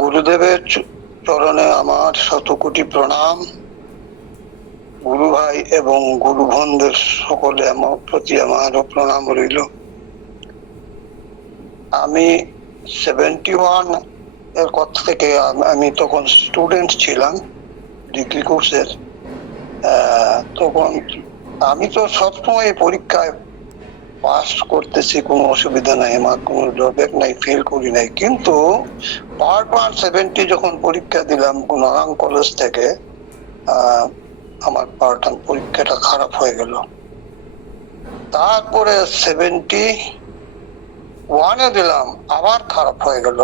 গুরুদেবের চরণে আমার শতকোটি প্রণাম। গুরু ভাই এবং গুরু বোনদের সকলে আমার প্রতি আমারও প্রণাম রইল। আমি 71 এর কথা থেকে, আমি তখন স্টুডেন্ট ছিলাম ডিগ্রি কোর্সের। তখন আমি তো সবসময় পরীক্ষায় পাস করতেছি, কোনো অসুবিধা নাই, আমার কোনো ড্রব্যাক নাই, ফেল করি নাই। কিন্তু পার্ট 170 যখন পরীক্ষা দিলাম নরাং কলেজ থেকে, আমার পার্ট 1 পরীক্ষাটা খারাপ হয়ে গেল। তারপরে 71-এ দিলাম, আবার খারাপ হয়ে গেল।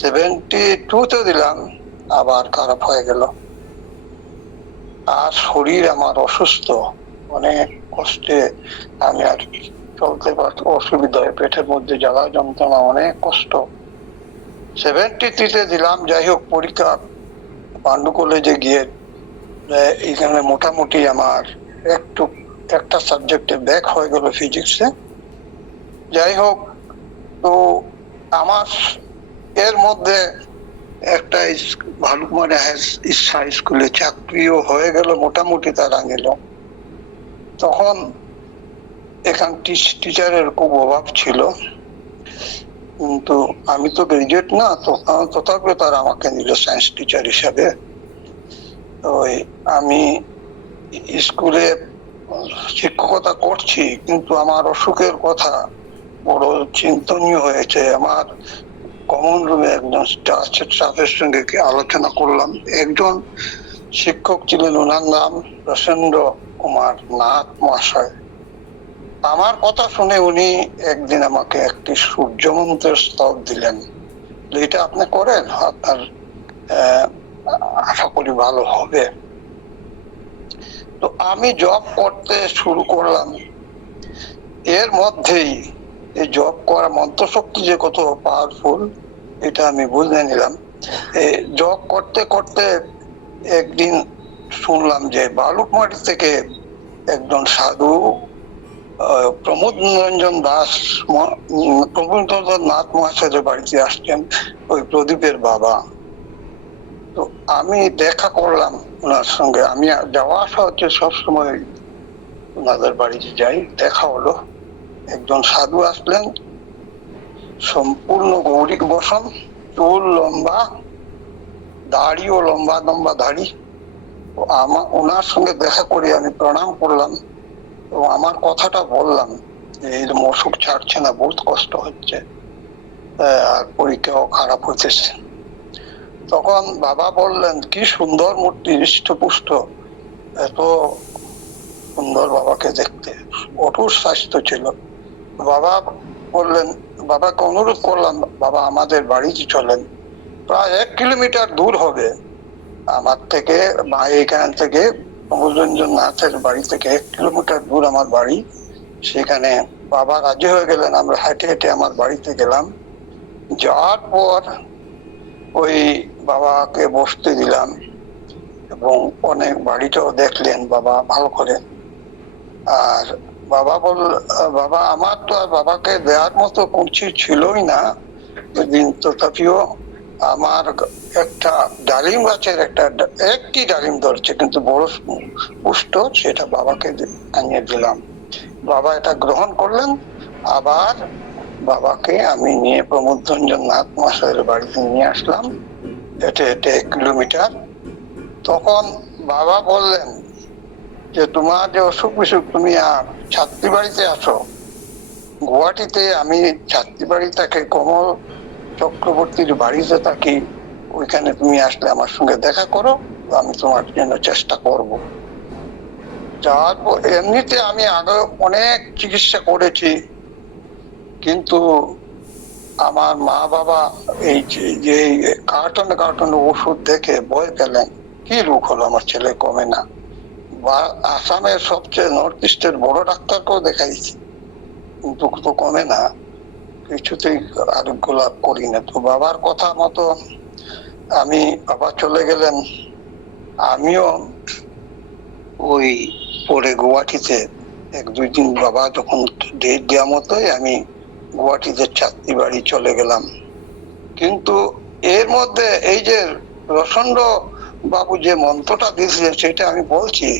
72-তে দিলাম, আবার খারাপ হয়ে গেল। আর শরীর আমার অসুস্থ, অনেক কষ্টে আমি আর চলতে পারছি, অসুবিধা হয়, পেটের মধ্যে জ্বালা যন্ত্রণা, অনেক কষ্ট। 73-তে দিলাম। যাই হোক, পরীক্ষা পান্ডু কলেজে গিয়ে এখানে মোটামুটি আমার একটা সাবজেক্টে ব্যাক হয়ে গেল, ফিজিক্সে। যাই হোক, তো আমার এর মধ্যে একটা ভালুকমারি হাই স্কুলে চাকরিও হয়ে গেল, মোটামুটি তারা নিল। তখন এখান টিচারের খুব অভাব ছিল, কিন্তু আমি তো গ্রাজুয়েট না, তথাপি তারা আমাকে নিল সায়েন্স টিচার হিসাবে। ওই আমি স্কুলে শিক্ষকতা করছি, কিন্তু আমার অসুখের কথা বড় চিন্তনীয় হয়েছে। আমার কমন রুমে একজন স্টাফের সঙ্গে আলোচনা করলাম। একজন শিক্ষক ছিলেন, ওনার নাম প্রসেনজিৎ কুমার নাথ মহাশয়। আমার কথা শুনে উনি একদিন আমাকে একটি সূর্য মন্ত্রের স্তব দিলেন, এটা আপনি করেন, আপনার আশা করি ভালো হবে। তো আমি জব করতে শুরু করলাম। এর মধ্যেই এই জব করা মন্ত্রশক্তি যে কত পাওয়ারফুল, এটা আমি বুঝে নিলাম। জব করতে করতে একদিন শুনলাম যে ভালুকমারি থেকে একজন সাধু প্রমোদ রঞ্জন দাস, প্রমোদ রঞ্জন নাথ মহাশয়ের বাড়িতে আসছেন, ওই প্রদীপের বাবা। তো আমি দেখা করলাম ওনার সঙ্গে। আমি যাওয়া আসা হচ্ছে সবসময়, ওনাদের বাড়িতে যাই। দেখা হলো, একজন সাধু আসলেন, সম্পূর্ণ গৌরিক বসন, চুল লম্বা, দাড়িও লম্বা লম্বা দাড়ি। ওনার সঙ্গে দেখা করে আমি প্রণাম করলাম এবং আমার কথাটা বললাম যে এরকম অসুখ ছাড়ছে না, বহুত কষ্ট হচ্ছে, আর পরীক্ষাও খারাপ হতেছে। তখন বাবা বললেন, কি সুন্দর মূর্তি, হৃষ্টপুষ্ট, এত সুন্দর বাবাকে দেখতে, অটুট স্বাস্থ্য ছিল। বাবা বললেন, বাবাকে অনুরোধ করলাম, বাবা আমাদের বাড়িতে চলেন, প্রায় 1 কিলোমিটার দূর হবে আমার থেকে, এখান থেকে প্রমোদরঞ্জন নাথের বাড়ি থেকে 1 কিলোমিটার দূর আমার বাড়ি। সেখানে বাবা রাজি হয়ে গেলেন, আমরা হেঁটে হেঁটে আমার বাড়িতে গেলাম। যাওয়ার পর ওই বাবাকে বসতে দিলাম এবং অনেক বাড়িটাও দেখলেন বাবা ভালো করে। আর বাবা বাবা আমার তো আর বাবাকে দেওয়ার মতো কিছু ছিলই না ওইদিন, তথাপিও আমার একটা ডালিম গাছের একটি ডালিম ধরছে, কিন্তু বড় পুষ্ট, সেটা বাবাকে আনিয়ে দিলাম। বাবা এটা গ্রহণ করলেন। আবার বাবাকে আমি নিয়ে প্রমোদ রঞ্জন নাথ মহাশয়ের বাড়িতে নিয়ে আসলাম, হেঁটে হেঁটে 1 কিলোমিটার। তখন বাবা বললেন যে তোমার যে অসুখ বিসুখ, তুমি ছাত্রী বাড়িতে আসো। গুয়াহাটিতে আমি ছাত্রী বাড়ি থাকি, কমল চক্রবর্তীর বাড়িতে থাকি, ওইখানে তুমি আসলে আমার সঙ্গে দেখা করো, আমি তোমার জন্য চেষ্টা করব। যাওয়ার পর এমনিতে আমি আগে অনেক চিকিৎসা করেছি, কিন্তু আমার মা বাবা এই যে কার্টনে কার্টনে ওষুধ দেখে ভয় পেলেন, কি রোগ হলো আমার ছেলে, কমে না। আসামের সবচেয়ে নর্থ ইস্টের বড় ডাক্তারকেও দেখাইছি, কিন্তু তো কমে না, কিছুতেই আরোগ্য লাভ করি না। তো বাবার কথা মতো বাবা চলে গেলেন। আমিও ওই পরে গুয়াহাটিতে 1-2 দিন, বাবা যখন ডেট দেওয়া মতোই আমি গুয়াহাটিতে ছাত্রী বাড়ি চলে গেলাম। কিন্তু এর মধ্যে এই যে রসন্ড বাবু যে মন্ত্রটা দিয়েছিলেন সেটা আমি বলছি।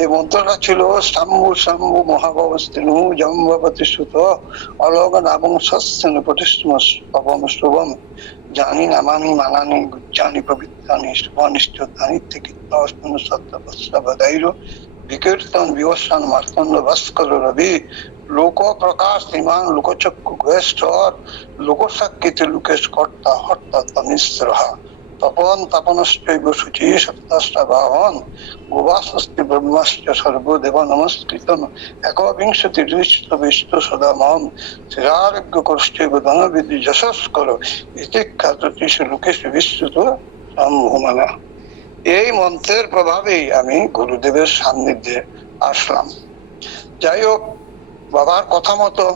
এই মন্ত্রটা ছিল শম্ভু শম্ভু মহাভবস্তিনু জম্বপতি সুত অলগ নামং সস্যন প্রতিষ্ঠম পবম শুভম জানি নামানি মানানি গুজ্জানি পবিত্রানি শুভনিষ্ঠতানি কীর্তন সত্যবৎসবদাইর বিকীর্তন বিবস্বান মার্তণ্ড ভাস্কর রবি লোক প্রকাশ ইমান লোকচক্ষু গোয়েশ্বর লোকসাক্ষিতে লোকেশ কর্তা হর্তা তমিশ্রহা তপন তপনশ্চৈব শুচি সপ্তাষ্টা বাহন গোবাসস্তি ব্রহ্মাশ্চ সর্বদেব নমস্কৃতম একবিংশতি দৃষ্ট বিষ্ণু সদা মহম শ্রীরারোগ্য কর্ষ্টৈব ধনবিধি যশস্কর ইতি খ্যাতৃষু লোকেশু বিশ্বত সম্ভুমানা। এই মন্ত্রের প্রভাবেই আমি গুরুদেবের সান্নিধ্যে আসলাম। যাই হোক, বাবার কথা মতো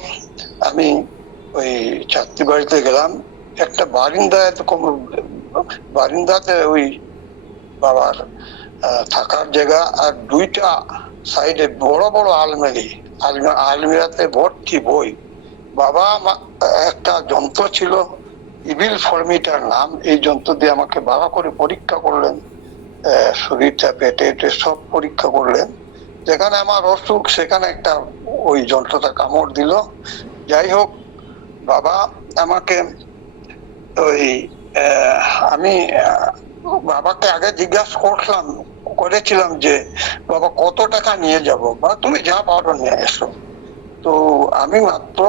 আমি ওই ছাত্রী বাড়িতে গেলাম। একটা বারিন্দাতে ওই বাবার থাকার জায়গা, আর দুইটা সাইডে বড় বড় আলমিরাতে ভর্তি বই। বাবা একটা যন্ত্র ছিল ইভিল ফর্মিটার নাম, এই যন্ত্র দিয়ে আমাকে ভালো করে পরীক্ষা করলেন, শরীরটা পেটে সব পরীক্ষা করলেন। যেখানে আমার অসুখ সেখানে একটা ওই যন্ত্রটা কামড় দিল। যাই হোক, বাবা আমাকে ওই আমি বাবাকে আগে জিজ্ঞাসা করেছিলাম যে বাবা কত টাকা নিয়ে যাব, বা তুমি যা পারো নিয়ে এসো। তো আমি মাত্র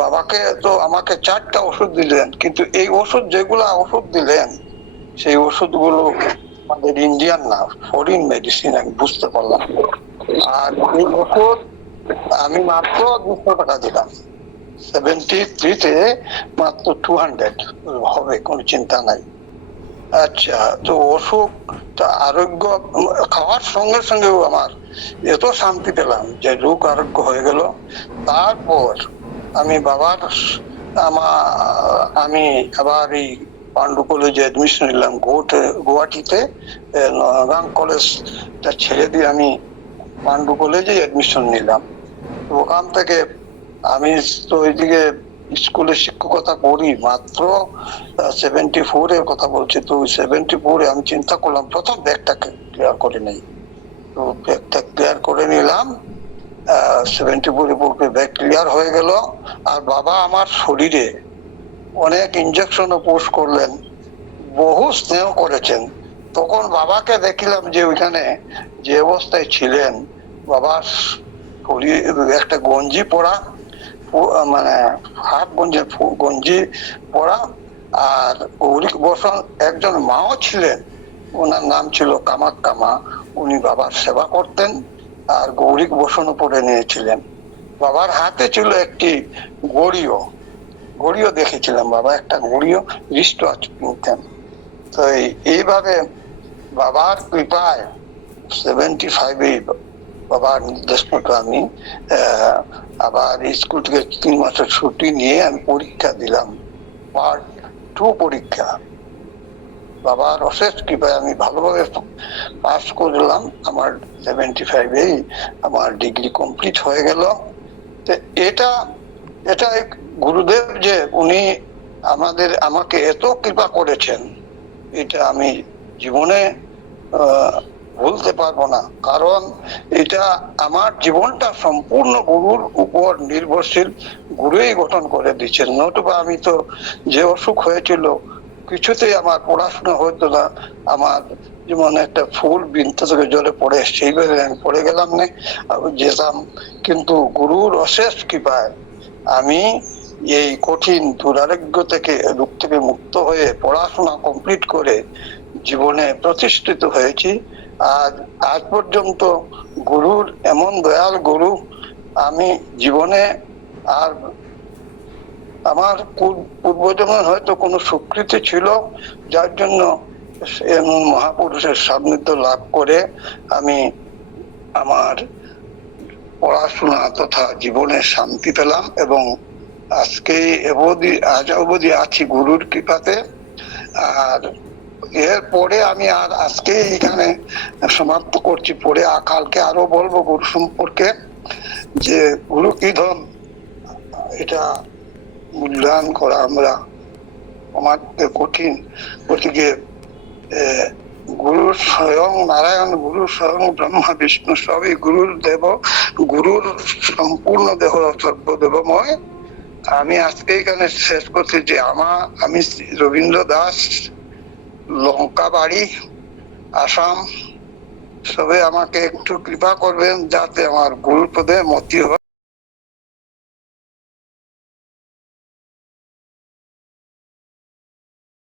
বাবাকে তো আমাকে 4টা ওষুধ দিলেন, কিন্তু এই যেগুলা ওষুধ দিলেন সেই ওষুধগুলো আমাদের ইন্ডিয়ান না, ফরেন মেডিসিন, আমি বুঝতে পারলাম। আর এই ওষুধ আমি মাত্র 200 টাকা দিলাম। 73-তে মাত্র 200 হবে, কোনো চিন্তা নাই। আচ্ছা, তো অসুখ আরোগ্য খাওয়ার সঙ্গে সঙ্গেও আমার এত শান্তি পেলাম যে রোগ আরোগ্য হয়ে গেল। তারপর আমি আমি আবার এই পান্ডু কলেজে অ্যাডমিশন নিলাম গুয়াহাটিতে। নগাং কলেজটা ছেড়ে দিয়ে আমি পান্ডু কলেজে অ্যাডমিশন নিলাম। তো ওখান থেকে আমি তো ওইদিকে স্কুলে শিক্ষকতা করি, মাত্র 74-এর কথা বলছি। তো 74-এ আমি চিন্তা করলাম প্রথম ব্যাগটা ক্লিয়ার করে নেই। তো ব্যাগটা ক্লিয়ার করে নিলাম, 74 ব্যাগ ক্লিয়ার হয়ে গেল। আর বাবা আমার শরীরে অনেক ইনজেকশনও পুশ করলেন, বহু স্নেহ করেছেন। তখন বাবাকে দেখলাম যে ওইখানে যে অবস্থায় ছিলেন, বাবার একটা গঞ্জি পরা, মানে হাফ গঞ্জি পরা, আর গৌরিক বসন একজন মাও ছিলেন, ওনার নাম ছিল কামাক্কামা। উনি বাবার সেবা করতেন আর গৌরিক বসন পরে নিয়েছিলেন। বাবার হাতে ছিল একটি ঘড়িও দেখেছিলাম, বাবা একটা ঘড়িও রিস্ট ওয়াচ কিনতেন। তো এইভাবে বাবার কৃপায় 75-এ বাবার নির্দেশ মতো আমি আবার স্কুল থেকে 3 মাসের ছুটি নিয়ে আমি পরীক্ষা দিলাম, পার্ট 2 পরীক্ষা। বাবার অশেষ কৃপায় আমি ভালোভাবে পাস করলাম। আমার 75-এই আমার ডিগ্রি কমপ্লিট হয়ে গেল। এটা গুরুদেব যে উনি আমাকে এত কৃপা করেছেন, এটা আমি জীবনে ভুলতে পারবো না। কারণ এটা আমার জীবনটা সম্পূর্ণ গুরুর উপর নির্ভরশীল, গুরুই গঠন করে দিচ্ছেন। নতুবা আমি তো যে অসুখ হয়েছিল কিছুতেই আমার পড়াশোনা হতো না। আমার যেমন একটা ফুল বিনতে থেকে জলে পড়ে সেইভাবে আমি পড়ে গেলাম না, যেতাম। কিন্তু গুরুর অশেষ কৃপায় আমি এই কঠিন দুরারোগ্য রোগ থেকে মুক্ত হয়ে পড়াশোনা কমপ্লিট করে জীবনে প্রতিষ্ঠিত হয়েছি। আজ পর্যন্ত গুরুর এমন দয়াল গুরু আমি জীবনে আর আমার পূর্বজন্মে হয়তো কোনো স্বীকৃতি ছিল, যার জন্য এমন মহাপুরুষের সান্নিধ্য লাভ করে আমি আমার পড়াশোনা তথা জীবনে শান্তি পেলাম। এবং আজ অবধি আছি গুরুর কৃপাতে। আর এরপরে আমি আর আজকে এখানে সমাপ্ত করছি। পরে কালকে আরো বলবো গুরু সম্পর্কে, যে গুরু কি ধন, এটা মূল্যায়ন করা আমরা কমাতে কঠিন। গতিকে গুরু স্বয়ং নারায়ণ, গুরু স্বয়ং ব্রহ্মা বিষ্ণু, সবই গুরুর দেব, গুরুর সম্পূর্ণ দেহ সর্বদেবময়। আমি আজকে এখানে শেষ করছি যে আমি রবীন্দ্র দাস, লঙ্কা বাড়ি, আসাম। সবে আমাকে একটু কৃপা করবেন যাতে আমার গুরুপদে মতি হয়।